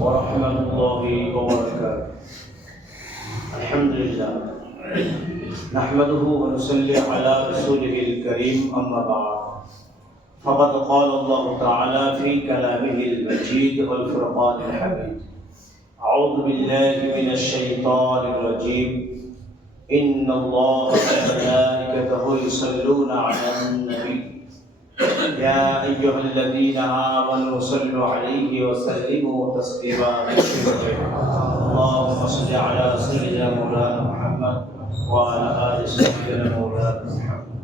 ورحمة الله وبركاته. الحمد لله نحمده ونصلي على رسوله الكريم أما بعد فقد قال الله تعالى في كلامه المجيد والفرقان الحميد أعوذ بالله من الشيطان الرجيم إن الله وملائكته يصلون على النبي يا أيها الذين آمنوا صلوا عليه وسلموا تسليما اللهم صل على سيدنا مولانا محمد وعلى آل سيدنا مولانا محمد.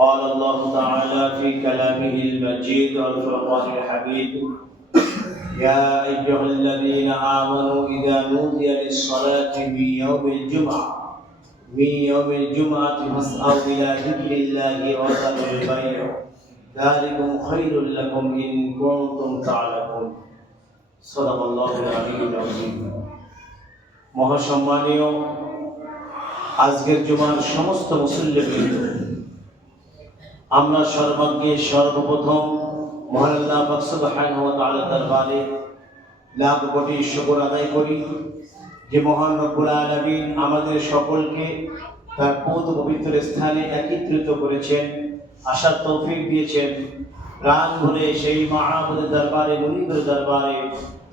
قال الله تعالى في كلامه المجيد والفرقان الحميد يا أيها الذين آمنوا إذا نودي للصلاة من يوم الجمعة فاسعوا إلى ذكر الله وذروا البيع ذلكم خير لكم إن كنتم تعلمون. صدق الله العلي العظيم. মহাসম্মানীয় আজকের জুমার সমস্ত মুসল্লিবৃন্দ, আমরা সর্বাগ্যে সর্বপ্রথম মহান আল্লাহ পাক সুবহানাহু ওয়া তাআলার দরবারে লাখ কোটি শুকর আদায় করি যে মহান রব্বুল আলামিন আমাদের সকলকে তার পবিত্র স্থানে একত্রিত করেছেন, আসার তৌফিক দিয়েছেন। প্রাণ ভরে সেই মাহবুবের দরবারে, মুনিবের দরবারে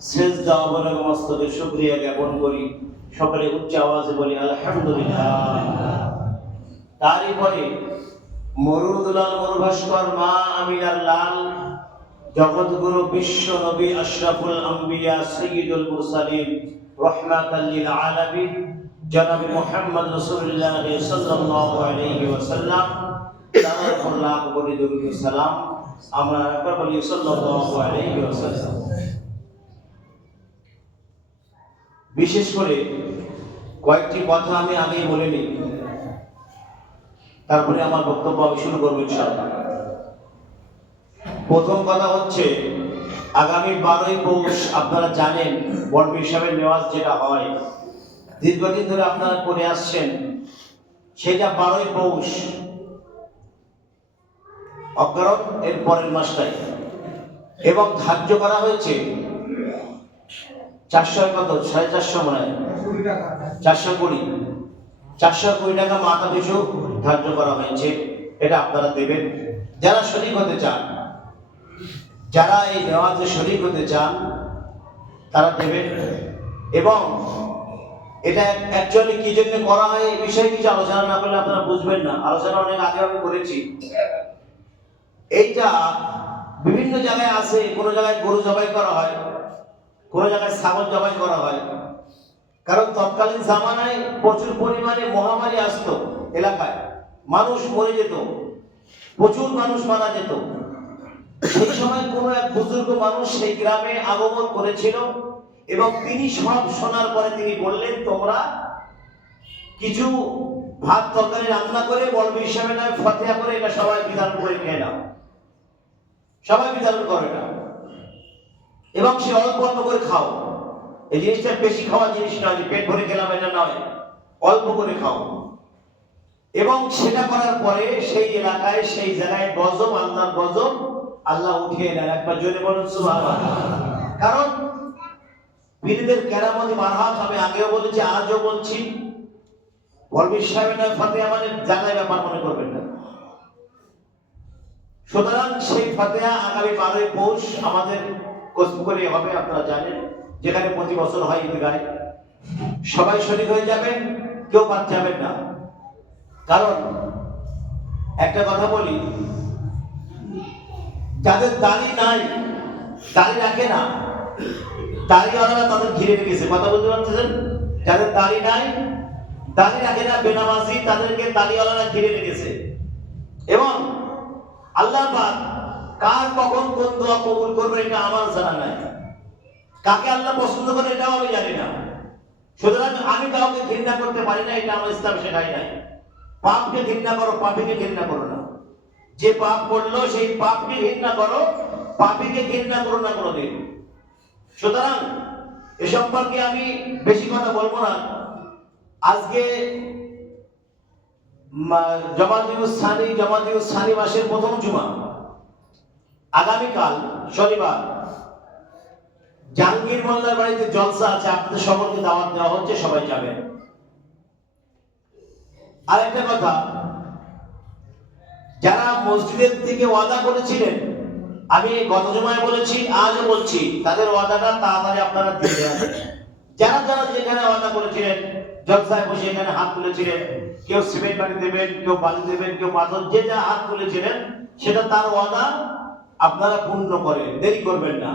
সিজদা অবনত মস্তকে শুকরিয়া জ্ঞাপন করি। সকলে উচ্চ আওয়াজে বলি আলহামদুলিল্লাহ। তারই পরে মরুদুলাল মরুভাস্কর মা আমিনার লাল জগৎগুরু বিশ্ব নবী আশরাফুল আম্বিয়া সাইয়্যিদুল মুরসালিন রাহমাতাল লিল আলামিন জনাব মুহাম্মদ রাসূলুল্লাহ সাল্লাল্লাহু আলাইহি ওয়াসাল্লাম তার উপর লাখ কোটি দরুদ ও সালাম আমরা একবার বলি সাল্লাল্লাহু আলাইহি ওয়াসাল্লাম। বিশেষ করে কয়েকটি কথা আমি আগেই বলে নিই, তারপরে আমার বক্তব্য আমি শুরু করবো ইনশাআল্লাহ। প্রথম কথা হচ্ছে, আগামী 12ই পৌষ আপনারা জানেন বড়পীর সাহেবের নেওয়াজ যেটা হয়, দীর্ঘদিন ধরে আপনারা করে আসছেন, সেটা 12ই পৌষ অগ্রহণ এর পরের মাসটাই, এবং ধার্য করা হয়েছে 400 মনে হয় 420 টাকা মাথা পিছু ধার্য করা হয়েছে। এটা আপনারা দেবেন যারা শরীক হতে চান, যারা এই নেওয়াজে শরীক হতে চান তারা দেবেন। এবং এটা অ্যাকচুয়ালি কি জন্য করা হয় এই বিষয়ে কিছু আলোচনা না করলে আপনারা বুঝবেন না। আলোচনা অনেক আগে আমি করেছি। এইটা বিভিন্ন জায়গায় আছে, কোনো জায়গায় গরু জবাই করা হয়, কোনো জায়গায় ছাগল জবাই করা হয়। কারণ তৎকালীন জামানায় প্রচুর পরিমাণে মহামারী আসতো এলাকায়, মানুষ মরে যেত, প্রচুর মানুষ মারা যেত। সেই সময় কোনো এক বুজুর্গ মানুষ সেই গ্রামে আগমন করেছিল এবং তিনি সব শোনার পরে তিনি বললেন, তোমরা কিছু ভাত তরকারি রান্না করে বড়পীর হিসাবে নয় ফতেহা করে এটা সবাই বিতরণ করে খেয়ে নাও, সবাই বিতরণ করে না, এবং সে অল্প অল্প করে খাও। এই জিনিসটা বেশি খাওয়া জিনিস নয়, পেট ভরে খেলাম এটা নয়, অল্প করে খাও। এবং সেটা করার পরে সেই এলাকায় সেই জায়গায় গজব, আল্লাহর গজব আল্লাহ উঠিয়ে নেন। একবার জোরে বলুন সুবহানাল্লাহ। কারণ পীরদের কেরামতি মারহাত আমি আগেও বলেছি, আজও বলছি, বড়পীর সাহেব নয় ফতেহা মানে জায়গায় ব্যাপার মনে করবেন না। সুতরাং সেই ফতেহা আগামী 12ই পৌষ আমাদের করে হবে, আপনারা জানেন, যেখানে প্রতি বছর হয় ঈদগাহে। সবাই শরীক হয়ে যাবেন, কেউ বাদ যাবেন না। কারণ একটা কথা বলি, যাদের দাড়ি নাই, দাড়ি রাখে না, দাড়িওয়ালারা তাদের ঘিরে রেখেছে। কথা বলতে পারতেছেন? যাদের দাড়ি নাই, দাড়ি রাখে না, বেনামাজি, তাদেরকে দাড়িওয়ালারা ঘিরে রেখেছে। এবং আল্লাহ পাক কার কখন কোন দোয়া কবুল করবে এটা আমার জানা নাই, কাকে আল্লাহ পছন্দ করে এটাও আমি জানি না। সুতরাং আমি কাউকে ঘৃণা করতে পারি না, এটা আমার ইসলাম শেখায় নাই। পাপকে ঘৃণা করো, পাপীকে ঘৃণা করো না। যে পাপ করলো সেই পাপকে ঘৃণা করো, পাপীকে ঘৃণা করো না কোনোদিন। সুতরাং এ সম্পর্কে আমি বেশি কথা বলবো না। আজকে জমাদিউস সানি মাসের প্রথম জুমা, আগামীকাল শনিবার জাহাঙ্গীর মোল্লার বাড়িতে জলসা আছে, আপনাদের সকলকে দাওয়াত দেওয়া হচ্ছে, সবাই যাবেন। আর একটা কথা, যারা মসজিদের থেকে ওয়াদা করেছিলেন, আমি গত জুমায় বলেছি, আজও বলছি, তাদের ওয়াদাটা তাড়াতাড়ি আপনারা দিয়ে দেন। যারা যারা যেখানে ওয়াদা করেছিলেন, জলসায় বসে এখানে হাত তুলেছিলেন, কেউ সিমেন্ট বাড়ি দেবেন, কেউ বালি দেবেন, কেউ পাথর, যে যা হাত তুলেছিলেন সেটা তার ওয়াদা আপনারা পূর্ণ করেন, দেরি করবেন না।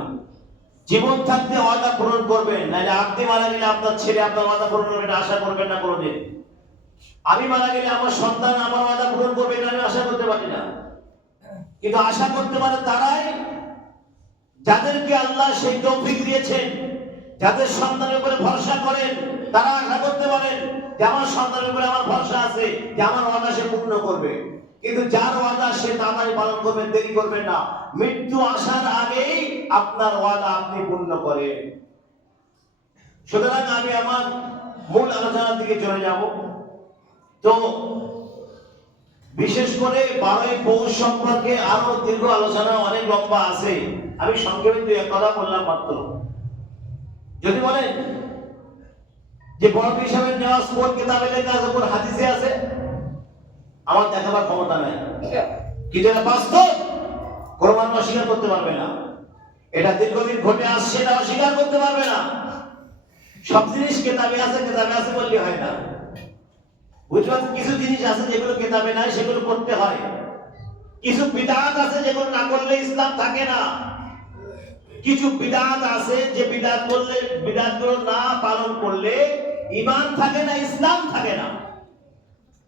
জীবন থাকতে ওয়াদা পূরণ করবেন, নাহলে আপনি মারা গেলে আপনার ছেলে আপনার ওয়াদা পূরণ করবে, এটা আশা করবেন না কোনোদিন। আমি মারা গেলে আমার সন্তান আমার ওয়াদা পূরণ করবে, এটা আমি আশা করতে পারি না। কিন্তু আশা করতে পারে তারাই যাদেরকে আল্লাহ সেই তৌফিক দিয়েছেন, যাদের সন্তানের উপরে ভরসা করেন, তারা আশা করতে পারেন যে আমার সন্তানের উপরে আমার ভরসা আছে, যে আমার ওয়াদা সে পূর্ণ করবে। কিন্তু যার ওয়াদা সে তাড়াতাড়ি পালন করবেন, দেরি করবেন না। মৃত্যু আসার আগেই আপনার ওয়াদা আপনি পূর্ণ করেন। সুতরাং আমি আমার মূল আলোচনার দিকে চলে যাব। তো বিশেষ করে 12ই পৌষ সম্পর্কে আরো দীর্ঘ আলোচনা অনেক লম্বা আছে, আমি সংক্ষেপে দুই এক কথা বললাম মাত্র। যদি বলেন যে বড় হিসাবের নেওয়াজ কোন কিতাবে লেখা আছে, কোন হাদিসে আছে, আমার দেখাবার ক্ষমতা নাই। কিন্তু এটা বাস্তব, কোন মানুষ অস্বীকার করতে পারবে না। এটা দীর্ঘদিন ঘটে আসছে, এটা অস্বীকার করতে পারবে না। সব জিনিস কিতাবে আছে বললে হয় না। বুঝলেন, কিছু জিনিস আছে যেগুলো কিতাবে নাই, সেগুলো করতে হয়। কিছু বিদআত আছে যেগুলো না করলে ইসলাম থাকে না। কিছু বিদআত আছে যে বিদআত করলে, বিদআতগুলো না পালন করলে ঈমান থাকে না, ইসলাম থাকে না।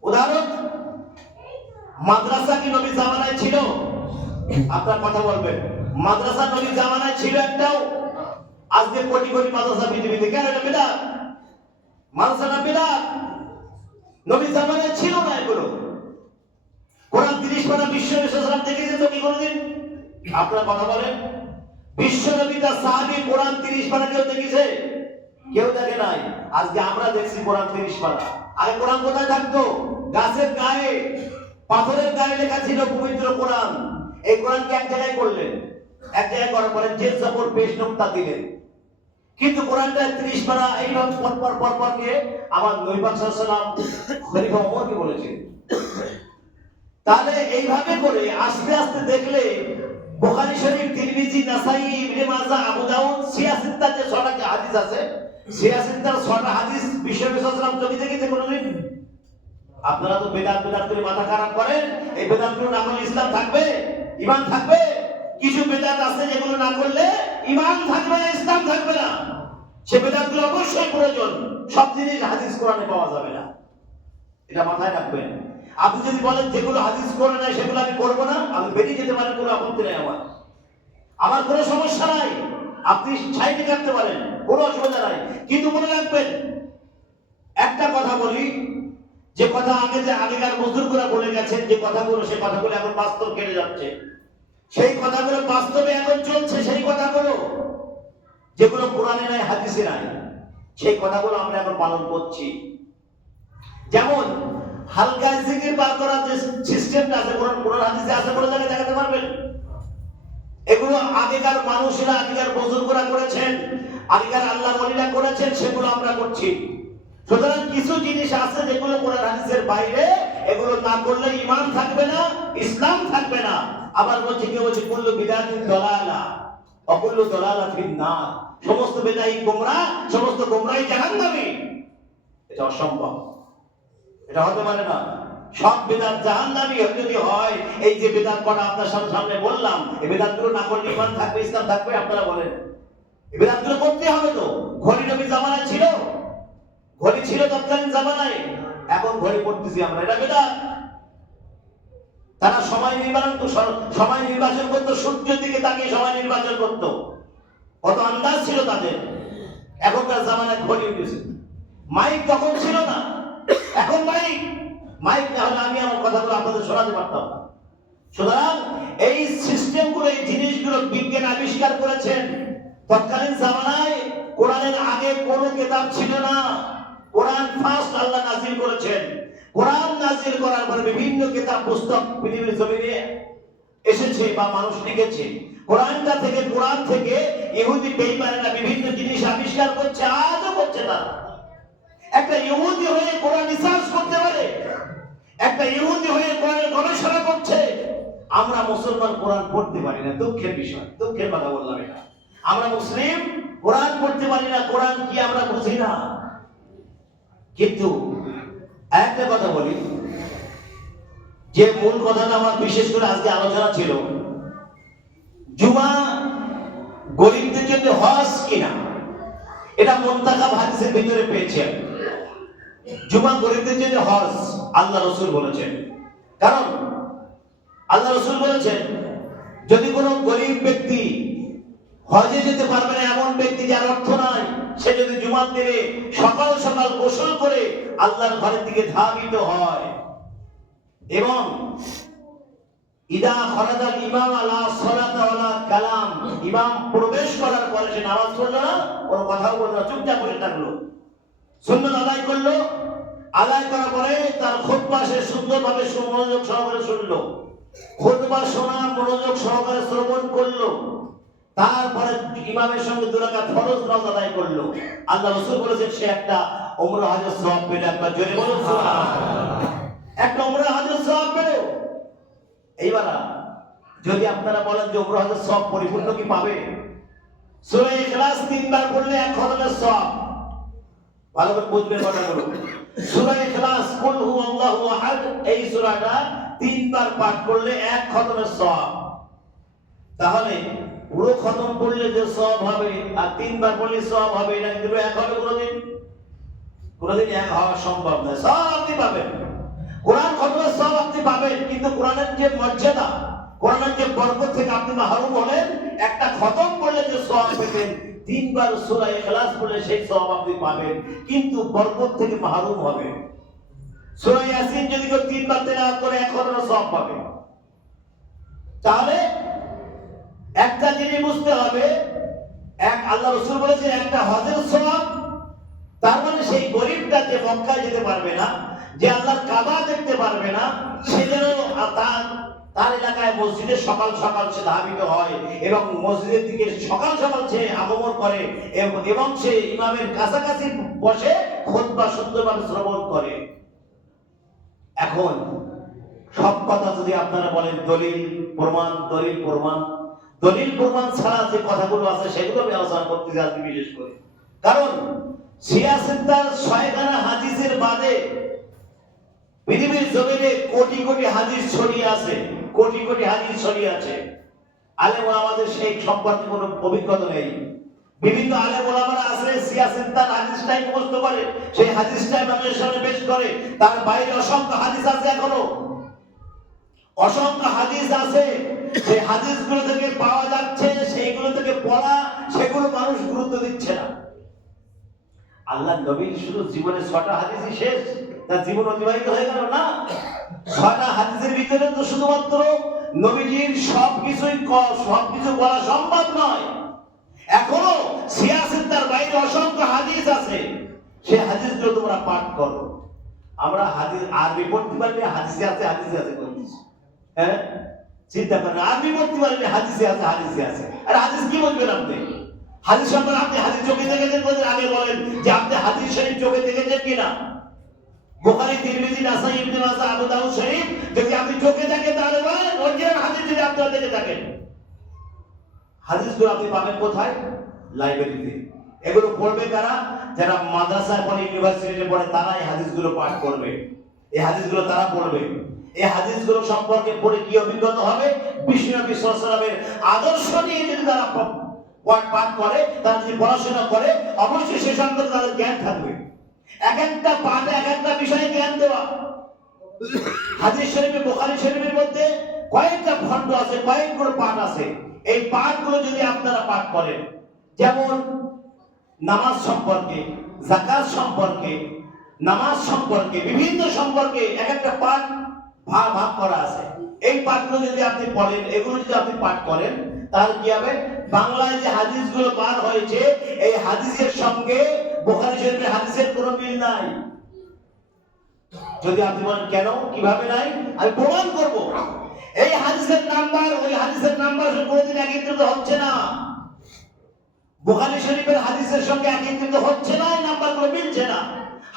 উদাহরণ, মাদ্রাসা কি নবী জামানায় ছিল? আপনার কথা বলবেন, মাদ্রাসা নবী জামানায় ছিল একটাও? আজকে কোটি কোটি মাদ্রাসা পৃথিবীতে, কেন এটা বিদআত? মাদ্রাসাটা বিদআত, নবী জামানায় ছিল না এগুলো। কোরআন 30 পারা বিশ্ব নবী সাল্লাল্লাহু আলাইহি ওয়াসাল্লাম দেখেছে তো কি কোনদিন? আপনারা কথা বলেন, বিশ্ব নবী তার সাহাবী কোরআন 30 পারা কেউ দেখেছে? কেউ দেখে নাই। আজকে আমরা দেখছি কোরআন 30 পারা। আগে কোরআন কোথায় থাকতো? গাছের গায়ে, পাথরের গায়ে লেখা ছিল পবিত্র কোরআন। এই কোরআনকে এক জায়গায় করলেন, এক জায়গায় করার পরে যে জবর পেশ নোক্তা দিলেন। কিন্তু কোরআনটা 30 পারা এইভাবে পর কে আমার নবী পাক সাল্লাল্লাহু আলাইহি ওয়াসাল্লাম খলিফা ওমরকে বলেছেন। তাহলে এইভাবে করে আস্তে আস্তে দেখলে বুখারী শরীফ, তিরমিজি, নাসাই, ইবনে মাজাহ, আবু দাউদ, সিয়াসিত্তার যে 6টা হাদিস আছে, সিয়াসিত্তার 6টা হাদিস বিশ্ব নবী সাল্লাল্লাহু আলাইহি ওয়াসাল্লাম চোখে দেখেছে কোনদিন? আপনারা তো বেদাত করে মাথা খারাপ করেন। এই বেদাতগুলো না করলে ইসলাম থাকবে, ঈমান থাকবে? কিছু বেদাত আছে যেগুলো না করলে ঈমান থাকবে না, ইসলাম থাকবে না। সে বেদাতগুলো অবশ্যই প্রয়োজন। সব জিনিস হাদিস কোরআনে পাওয়া যাবে না, এটা মাথায় রাখবেন। আপনি যদি বলেন যেগুলো হাদিস কোরআনে নাই সেগুলো আমি করব না, আমি বেরিয়ে যেতে পারেন, কোনো আপত্তি নাই আমার কোনো সমস্যা নাই। আপনি সাইডে থাকতে পারেন, কোনো অসুবিধা নাই। কিন্তু মনে রাখবেন, একটা কথা বলি, যে কথা আগেকার বুজুর্গরা বলে গেছেন, যে কথাগুলো, সেই কথাগুলো এখন বাস্তব কেটে যাচ্ছে। সেই কথাগুলো বাস্তবে এখন চলছে। সেই কথাগুলো যেগুলো কোরআনে নাই, হাদিসে নাই, সেই কথাগুলো আমরা এখন পালন করছি। যেমন হালকা জিকির বার করার যে সিস্টেমটা আছে, কোরআন হাদিসে আছে, কোন জায়গায় দেখাতে পারবেন? এগুলো আগেকার মানুষেরা, আগেকার বুজুর্গরা করেছেন, আগেকার আল্লাহ ওলিরা করেছেন, সেগুলো আমরা করছি। সুতরাং কিছু জিনিস আছে যেগুলো কোরআন হাদিসের বাইরে, এগুলো না করলে ঈমান থাকবে না, ইসলাম থাকবে না। আবার বলছে, কেউ বলছে কুল্লু বিদআতিন দালালা ওয়া কুল্লু দালালাতিন নার, সমস্ত বিদআই গোমরাহ, সমস্ত গোমরাহই জাহান্নামী। এটা অসম্ভব, এটা হতে পারে না। সব বিদআত জাহান্নামী যদি হয়, এই যে বিদআত করা আপনার সামনে বললাম, এই বিদআতগুলো না করলে ঈমান থাকবে, ইসলাম থাকবে? আপনারা বলেন। এই বিদআতগুলো করতে হবে তো। ঘড়ি নবী জামানায় ছিল, ঘড়ি ছিল তৎকালীন জামানায়, এখন ঘড়ি পড়তেছি আমরা, এটা বিদআত। তারা সময় নির্বাচন করতো, সূর্যের দিকে তাকিয়ে সময় নির্বাচন করতো, কত আন্দাজ ছিল তাদের। এখনকার জামানায় ঘড়ি উঠেছে। মাইক তখন ছিল না, এখন মাইক না হলে আমি আমার কথাগুলো আপনাদের শোনাতে পারতাম না। সুতরাং এই সিস্টেমগুলো, এই জিনিসগুলো বিজ্ঞান আবিষ্কার করেছেন। তৎকালীন জামানায় কোরআনের আগে কোনো কিতাব ছিল না। কোরআন ফার্স্ট আল্লাহ নাযিল করেছেন। কোরআন নাযিল করার পরে বিভিন্ন কিতাব পুস্তক পৃথিবীর জমিনে এসেছে বা মানুষ লিখেছে। কোরআন থেকে ইহুদি বেঈমানেরা বিভিন্ন জিনিস আবিষ্কার করছে, আজও করছে না। একটা ইহুদি হয়ে কোরআন রিসার্চ করতে পারে, একটা ইহুদি হয়ে কোরআনের গবেষণা করছে। আমরা মুসলমান কোরআন পড়তে পারি না, দুঃখের বিষয়, দুঃখের কথা বললাম এটা। আমরা মুসলিম কোরআন পড়তে পারি না, কোরআন কি আমরা বুঝি না। কিন্তু একটা কথা বলি, যে মূল কথাটা আমার বিশেষ করে আজকে আলোচনা ছিল, জুমা গরিবদের জন্য হজ কিনা, এটা মুনতাখাব হাদিসের ভিতরে পেয়েছেন। জুমা গরিবদের জন্য হজ আল্লাহ রাসূল বলেছেন। কারণ আল্লাহ রাসূল বলেছেন, যদি কোনো গরিব ব্যক্তি হজে যেতে পারবে না, এমন ব্যক্তি যার অর্থ নাই, সে যদি জুমার দিনে সকাল সকাল গোসল করে আল্লাহর ঘরের দিকে ধাবিত হয় এবং ইদা খরাজাল ইমাম আলা সালাতা ওয়ালা কালাম, ইমাম প্রবেশ করার পরে সে নামাজ পড়লো না, কোনো কথাও বললো না, চুপচাপ বসে থাকলো, সুন্নাত আদায় করলো, আদায় করার পরে তার খুতবা সে সুন্দরভাবে মনোযোগ সহকারে শুনলো, খুতবা শোনা মনোযোগ সহকারে শ্রবণ করলো, তারপরে ইমামের সঙ্গে 2 রাকাত ফরজ নামাজ আদায় করলো, আল্লাহ রাসূল বলেছেন সে একটা উমরা হজের সওয়াব পেল। একবার জোরে বলুন সুবহানাল্লাহ। একটা উমরা হজের সওয়াব পেল। এইবার যদি আপনারা বলেন যে উমরা হজের সওয়াব পরিপূর্ণ কি পাবে, সূরা ইখলাস 3 বার পড়লে 1 খতমের সওয়াব। ভালো করে বুঝবেন কথাগুলো। সূরা ইখলাস কুল হুয়াল্লাহু আহাদ, এই সূরাটা 3 বার পাঠ করলে 1 খতমের সওয়াব। তাহলে পুরো খতম পড়লে যে সওয়াব হবে আর 3 বার পড়লে সওয়াব হবে, এটা কিন্তু এক হবে কোনোদিন এক হওয়া সম্ভব নয়। সব আপনি পাবেন, কোরআন খতমের সওয়াব আপনি পাবেন, কিন্তু কোরআনের যে মর্যাদা, কোরআনের যে বরকত থেকে আপনি মাহরুম হলেন। একটা খতম করলে যে সওয়াব পেতেন, 3 বার সূরা ইখলাস পড়লে সেই সওয়াব আপনি পাবেন, কিন্তু বরকত থেকে মাহরুম হবেন। সূরা ইয়াসিন যদি কেউ 3 বার তেলাওয়াত করে 1 খতমের সওয়াব পাবে। তাহলে একটা জিনিস বুঝতে হবে, এক আল্লাহ রাসূল বলেছেন একটা হজের সওয়াব, তার মানে সেই গরিবটা যে মক্কায় যেতে পারবে না, যে আল্লাহর কাবা দেখতে পারবে না, সে যেন তার এলাকায় মসজিদে সকাল সকাল সে ধাবিত হয় এবং মসজিদের দিকে সকাল সকাল সে আগমন করে এবং সে ইমামের কাছাকাছি বসে খুতবা সুন্দরভাবে শ্রবণ করে। এখন সব কথা যদি আপনারা বলেন দলিল প্রমাণ দলিল প্রমাণ, দলিল প্রমাণ ছাড়া যে কথাগুলো আছে সেগুলো আমি আলোচনা করতে যাচ্ছি বিশেষ করে। কারণ সিয়াসেতার 6খানা হাদিসের বাদে পৃথিবীর জমিনে কোটি কোটি হাদিস ছড়িয়ে আছে, কোটি কোটি হাদিস ছড়িয়ে আছে। আলেম ওলামাদের সেই সম্পর্কে কোনো অভিজ্ঞতা নেই। বিভিন্ন আলেম ওলামারা আছে সিয়াসেতার হাদিসটাই মুখস্থ করে, সেই হাদিসটাই মানুষের সামনে পেশ করে, তার বাইরে অসংখ্য হাদিস আছে, এখনো অসংখ্য হাদিস আছে, সেই হাদিসগুলো থেকে পাওয়া যাচ্ছে, সেইগুলো থেকে পড়া, সেগুলো মানুষ গুরুত্ব দিচ্ছে না। আল্লাহ নবীর শুধু জীবনে 6টা হাদিসই শেষ, তার জীবন অতিবাহিত হয়ে গেল না। 6টা হাদিসের ভিতরে তো শুধুমাত্র নবীজির সবকিছু বলা সম্ভব নয়। এখনো সিয়াসেতার বাইরে অসংখ্য হাদিস আছে, সেই হাদিসগুলো তোমরা পাঠ করো। আমরা হাদিস আরবি পড়তে পারলে হাদিসে আছে বলছিস, হ্যাঁ চিন্তা করেন, আরবি পড়তে পারলে হাদিসে আছে। আর হাদিস কি বলবেন আপনি? হাদিস সম্পর্কে আপনি হাদিস চোখে দেখেছেন বলতে আগে বলেন যে আপনি হাদিস শরীফ চোখে দেখেছেন কিনা। বুখারী, তিরমিজি, নাসাই, ইবনে মাজাহ, আবু দাউদ শরীফ যদি আপনি চোখে দেখেন তাহলে বলেন অরিজিনাল হাদিস যদি আপনারা দেখে থাকেন। হাদিসগুলো আপনি পাবেন কোথায়? লাইব্রেরিতে। এগুলো পড়বে কারা? যারা মাদ্রাসায় পড়ে, ইউনিভার্সিটিতে পড়ে, তারা এই হাদিসগুলো পাঠ করবে, এই হাদিসগুলো তারা পড়বে। এই হাদিসগুলো সম্পর্কে পড়ে কি অভিজ্ঞতা হবে? বিশ্বনবী সাল্লাল্লাহু আলাইহি ওয়াসাল্লামের আদর্শ নিয়ে যদি তারা পাঠ করে, তারা যদি পড়াশোনা করে, অবশ্যই সে সম্পর্কে তাদের জ্ঞান থাকবে। এক একটা পাঠে এক একটা বিষয়ে জ্ঞান দেওয়া। হাদিস শরীফে, বুখারী শরীফের মধ্যে কয়েকটা খণ্ড আছে, কয়েকগুলো পাঠ আছে। এই পাঠগুলো যদি আপনারা পাঠ করেন, যেমন নামাজ সম্পর্কে, যাকাত সম্পর্কে, নামাজ সম্পর্কে, বিভিন্ন সম্পর্কে এক একটা পাঠ ভাগ করা আছে। এই পাঠগুলো যদি আপনি পড়েন, এগুলো যদি আপনি পাঠ করেন, তাহলে কি হবে? বাংলায় যে হাদিসগুলো বার হয়েছে, এই হাদিসের সঙ্গে বুখারী শরীফের হাদিসের কোনো মিল নাই। যদি আপনি বলেন কেন, কিভাবে নাই, আমি প্রমাণ করব। এই হাদিসের নাম্বার ওই হাদিসের নাম্বার কোনোদিন একত্রিত হচ্ছে না, বুখারী শরীফের হাদিসের সঙ্গে একত্রিত হচ্ছে না, এই নাম্বারগুলো মিলছে না,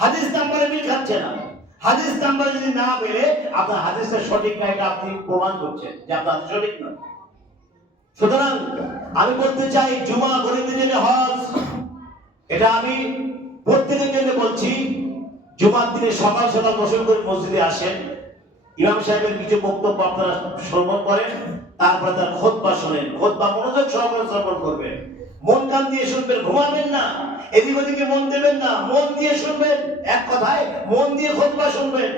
হাদিস নাম্বারে মিল খাচ্ছে না। হাদিস নাম্বার যদি না মেলে আপনার হাদিসের সঠিক না, এটা আপনি প্রমাণ করছেন যে আপনার হাদিস সঠিক নয়। সুতরাং আমি বলতে চাই, জুমা গরিবদের জন্য হজ, এটা আমি প্রত্যেকের জন্য বলছি। জুমার দিনে সকাল সকাল গোসল করে মসজিদে আসেন, ইমাম সাহেবের কিছু বক্তব্য আপনারা শ্রবণ করেন, তারপরে তার খুতবা শোনেন, খুতবা মনোযোগ সহকারে শ্রবণ করবেন, মন কান দিয়ে শুনবেন, ঘুমাবেন না, এদিক ওদিকে মন দেবেন না, মন দিয়ে শুনবেন, এক কথায় মন দিয়ে খুতবা শুনবেন।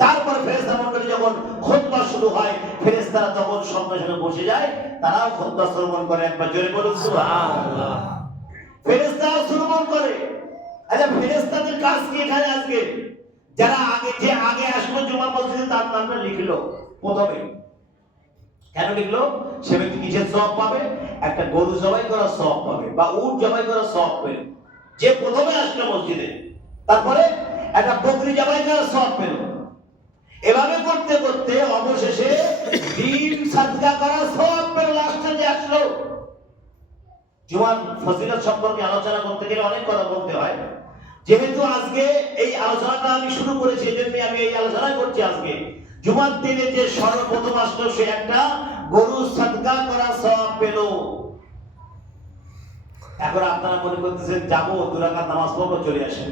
তারপর ফেরেশতা মণ্ডলী যখন খুতবা শুরু হয়, ফেরেশতারা তখন সঙ্গে সঙ্গে বসে যায়, তারাও খুতবা শ্রবণ করে। একবার জোরে বলুন সুবহানাল্লাহ। ফেরেশতারা শ্রবণ করে। আচ্ছা, ফেরেশতাদের কাজ কি এখানে আজকে? যারা আগে আসলো জুমা মসজিদে, তার নামটা লিখলো প্রথমে। কেন লিখলো? সে ব্যক্তি কিসের সওয়াব পাবে? একটা গরু জবাই করার সওয়াব পাবে, বা উট জবাই করার সওয়াব পাবে, যে প্রথমে আসলো মসজিদে। তারপরে একটা বকরি জবাই করার সওয়াব পেল। এভাবে করতে করতে অবশেষে ডিম সাদকা করার সওয়াব পেল। লাস্টে যে আসলো, জুমার ফজিলত সম্পর্কে আলোচনা করতে গেলে অনেক কথা বলতে হয়। যেহেতু আজকে এই আলোচনাটা আমি শুরু করেছি, এজন্য আমি এই আলোচনা করছি। আজকে জুমার দিনে যে সর্বপ্রথম আসলো, সে একটা গরু সাদকা করার সওয়াব পেল। এখন আপনারা মনে করতেছেন যাবো 2 রাকাত নামাজ পড়বো, চলে আসেন।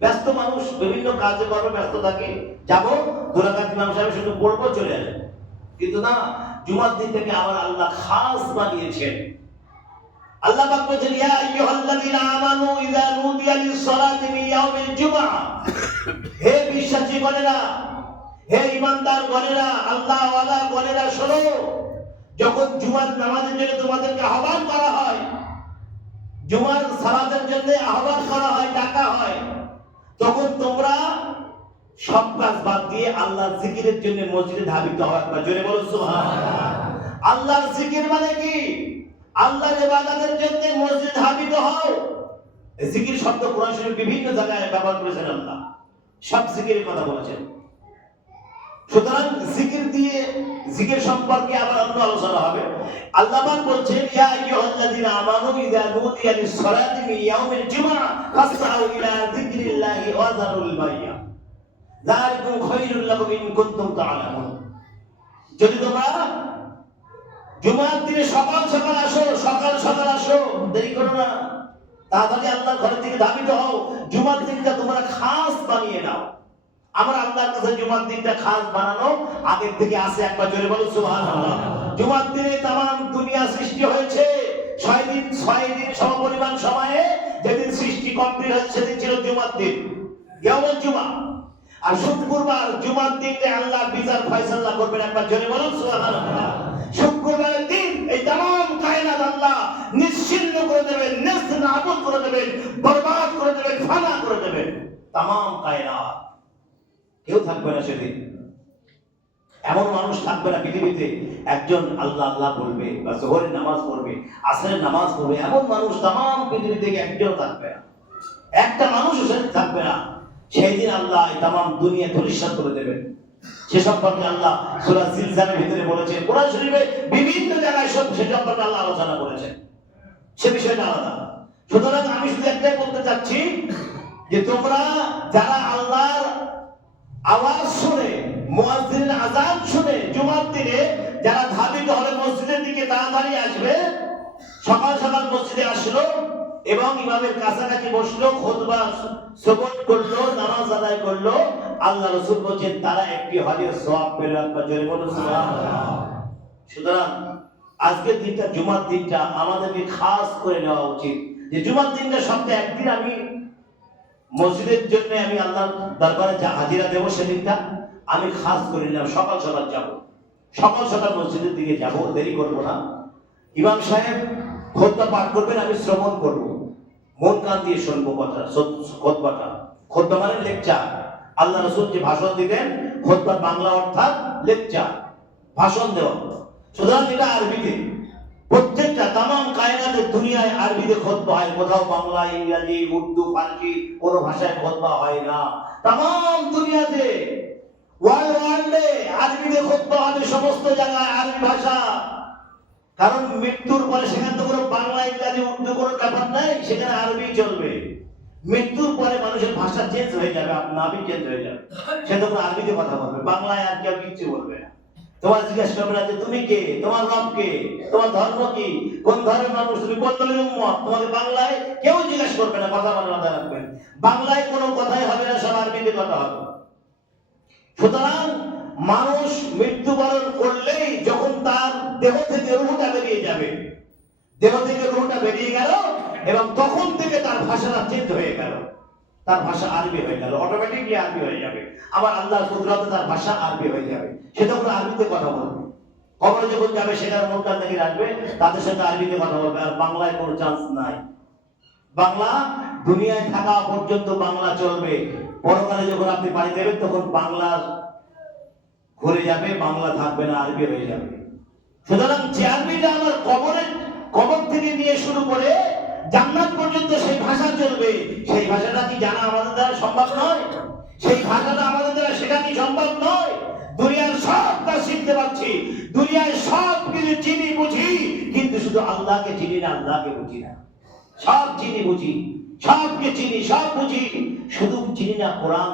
ব্যস্ত মানুষ, বিভিন্ন কাজে কর্মে ব্যস্ত থাকে, যাবো 2 রাকাত ইমাম সাহেব শুধু পড়বো, চলে আসেন। কিন্তু না, জুমার দিন থেকে আমার আল্লাহ খাস বানিয়েছেন। আল্লাহ পাক বলেছেন, ইয়া আইয়ুহাল্লাযীনা আমানু ইযা নুদিয়া লিস-সালাতি মিন ইয়াউমিল জুমআহ, হে বিশ্বাসী গণেরা, হে ঈমানদার গণেরা, আল্লাহ ওয়ালা গণেরা, শোনো, যখন জুমার নামাজের জন্য তোমাদেরকে আহ্বান করা হয়, জুমার সালাতের জন্য আহ্বান করা হয়, ডাকা হয়, তখন তোমরা সব কাজ বাদ দিয়ে আল্লাহর জিকিরের জন্য মসজিদে ধাবিত হও। একবার জোরে বলো সুবহানাল্লাহ। আল্লাহর জিকির মানে কি? আল্লাহর ইবাদতের জন্য মসজিদে ধাবিত হও। জিকির শব্দ কোরআন শরীফে বিভিন্ন জায়গায় ব্যবহার করেছেন আল্লাহ, সব জিকিরের কথা বলেছেন। সুতরাং জিকির সম্পর্কে আবার অন্য আলোচনা হবে। আল্লাহ পাক বলছেন, ইয়া আইয়ুহাল্লাযীনা আমানু ইযা নুদিয়া লিস-সালাতি মিন ইয়াউমিল জুমআহ ফাসআউ ইলা যিকরিল্লাহি ওয়া যারুল বাইয়া যালিকুম খায়রুল লাকুম ইন কুনতুম তা'লামুন। যদি তোমরা জুমার দিনে সকাল সকাল আসো, দেরি করো না, তাড়াতাড়ি আল্লাহর ঘরের দিকে ধাবিত হও। জুমার দিনটা তোমরা খাস বানিয়ে নাও। আমার আল্লাহর কাছে জুমার দিনটা খাস বানানো আগের থেকে আছে। একবার জোরে বলো সুবহানাল্লাহ। জুমার দিনে তামাম দুনিয়া সৃষ্টি হয়েছে 6 দিন সমপরিমাণ সময়ে। যেদিন সৃষ্টি কমপ্লিট হয়েছে সেদিন ছিল জুমার দিন, ইয়াউমুল জুমআহ। আর শুক্রবার জুমার দিনে আল্লাহ বিচার ফয়সালা করবেন। একবার জোরে বলো সুবহানাল্লাহ। শুক্রবারের দিন এই তামাম কায়নাত আল্লাহ নিশ্চিহ্ন করে দেবেন, নেস্তনাবুদ করে দেবেন, বরবাদ করে দেবেন, ফানা করে দেবেন তামাম কায়নাত। কেউ থাকবে না সেদিন, এমন মানুষ থাকবে না পৃথিবীতে একজন আল্লাহ আল্লাহ বলবে বা জোহরের নামাজ পড়বে, আসরের নামাজ পড়বে, এমন মানুষ তামাম পৃথিবী থেকে একজন থাকবে না, একটা মানুষ সেদিন থাকবে না। সেই দিন আল্লাহ তামাম দুনিয়া ধূলিসাৎ করে দেবেন। সে সম্পর্কে আল্লাহ সূরা জিলজালের ভিতরে বলেছেন, কোরআন শরীফে বিভিন্ন জায়গায় সে সম্পর্কে আল্লাহ আলোচনা করেছেন, সে বিষয়টা আলাদা। সুতরাং আমি শুধু একটাই বলতে চাচ্ছি যে তোমরা যারা আল্লাহর আওয়াজ শুনে, মুয়াজ্জিনের আযান শুনে জুমার দিনে যারা ধাবিত হবে মসজিদের দিকে তাড়াতাড়ি আসবে, সকাল সকাল মসজিদে আসলো এবং ইমামের কাছাকাছি বসলো, খুতবা শ্রবণ করলো, নামাজ আদায় করলো, আল্লাহ রাসূল বলেন তারা একটি হজের সওয়াব পেল। একবার জোরে বলুন সুবহানাল্লাহ। সুতরাং আজকের দিনটা, জুমার দিনটা আমাদেরকে খাস করে নেওয়া উচিত যে জুমার দিনটা সপ্তাহে একদিন আমি মসজিদের জন্য আমি আল্লাহর দরবারে যা হাজিরা দেব, সেদিনটা আমি খাস করে নিলাম, সকাল সকাল যাব, সকাল সকাল মসজিদের দিকে যাব, দেরি করব না। ইমাম সাহেব খুতবা পাঠ করবেন, আমি শ্রবণ করব, মন কান দিয়ে শুনবো খুতবাটা। খুতবা মানে লেকচার। আল্লাহ রাসূল যে ভাষণ দিতেন, খুতবার বাংলা অর্থাৎ লেকচার, ভাষণ দেওয়া। সুতরাং এটা আরবিতে, প্রত্যেকটা তামাম কায়নাতের দুনিয়ায় আরবিতে খুতবা হয়, কোথাও বাংলা, ইংরেজি, উর্দু, ফারসি কোনো ভাষায় খুতবা হয় না। তামাম দুনিয়াতে ওয়ার্ল্ডে আরবিতে খুতবা হবে, সমস্ত জায়গায় আরবি ভাষা। কারণ মৃত্যুর পরে সেখানে তো কোনো বাংলা ইংরাজি উর্দু কোনো ব্যাপার নাই, সেখানে আরবি চলবে। মৃত্যুর পরে মানুষের ভাষা চেঞ্জ হয়ে যাবে, নামই চেঞ্জ হয়ে যাবে, সে তখন আরবিতে কথা বলবে, বাংলায় আর কেউ কিচ্ছু বলবে না। তোমার জিজ্ঞেস করবে না যে তুমি কে, তোমার রব কে, তোমার ধর্ম কি, কোন ধর্মের মানুষ, তুমি কোন ধর্মের উম্মত, তোমাকে বাংলায় কেউ জিজ্ঞেস করবে না। কথা মাথায় রাখবেন, বাংলায় কোনো কথাই হবে না, সব আরবিতে কথা হবে। সুতরাং মানুষ মৃত্যুবরণ করলেই যখন তার দেহ থেকে রূহটা বেরিয়ে যাবে, দেহ থেকে রূহটা বেরিয়ে গেল এবং তখন থেকে তার ভাষাটা চেঞ্জ হয়ে গেল, তার ভাষা আরবি হয়ে গেল, অটোমেটিকলি আরবি হয়ে যাবে। আবার আল্লাহর কুদরতে তার ভাষা আরবি হয়ে যাবে, সে তখন আরবিতে কথা বলবে। কবরে যখন যাবে সেখানে মুনকার নাকির আসবে, তাদের সাথে আরবিতে কথা বলবে, আর বাংলায় কোনো চান্স নাই। বাংলা দুনিয়ায় থাকা পর্যন্ত বাংলা চলবে, পরকালে যখন আপনি পাড়ি দেবেন তখন বাংলা ঘুরে যাবে, বাংলা থাকবে না, আরবি হয়ে যাবে। সুতরাং যে আরবিটা আমার কবর থেকে নিয়ে শুরু করে জান্নাত পর্যন্ত সেই ভাষা চলবে, সেই ভাষাটা কি জানা আমাদের দ্বারা সম্ভব নয়? সেই ভাষাটা আমাদের দ্বারা শেখা কি সম্ভব নয়? দুনিয়ার সব কাজ শিখতে পারছি, দুনিয়ায় সব কিছু চিনি বুঝি, কিন্তু শুধু আল্লাহকে চিনি না, আল্লাহকে বুঝি না। সব চিনি বুঝি, সবকে চিনি, সব বুঝি, শুধু চিনি না কোরআন,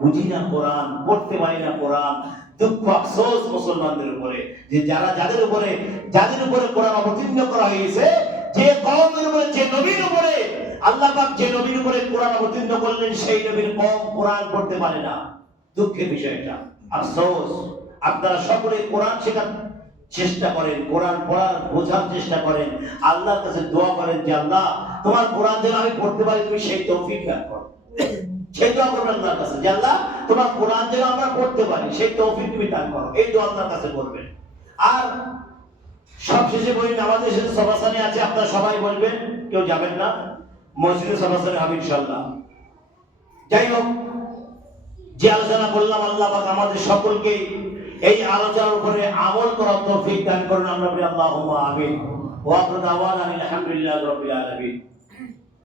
বুঝি না কোরআন, পড়তে পারি না কোরআন। দুঃখ আফসোস মুসলমানদের উপরে, যে যাদের উপরে কোরআন অবতীর্ণ করা হয়েছে, যে কওমের উপরে, যে নবীর উপরে আল্লাহ পাক যে নবীর উপরে কোরআন অবতীর্ণ করলেন, সেই নবীর কওম কোরআন পড়তে পারে না। দুঃখের বিষয়টা, আফসোস। আপনারা সকলে কোরআন শেখার চেষ্টা করেন, কোরআন পড়ার বোঝার চেষ্টা করেন, আল্লাহর কাছে দোয়া করেন যে আল্লাহ তোমার কোরআন যেন আমি পড়তে পারি, তুমি সেই তৌফিক দান করো। সেই দোয়া করবেন আল্লাহর কাছে যে আল্লাহ তোমার কোরআন যেন আমরা পড়তে পারি, সেই তৌফিক তুমি দান করো, এই দোয়া আল্লাহর কাছে করবেন। আর সবশেষে বলি, নামাজের শেষে সবাসানি আছে, আপনারা সবাই বলবেন, কেউ যাবেন না, মসজিদে সবাসানি হবে ইনশাআল্লাহ। যাই হোক, যে আলোচনা করলাম, আল্লাহ পাক আমাদের সকলকে এই আলোচনার উপরে আমল করার তৌফিক দান করুন। আমরা বলি আল্লাহুম্মা আমিন। ওয়া আখিরু দাওয়ানা আলহামদুলিল্লাহি রাব্বিল আলামিন।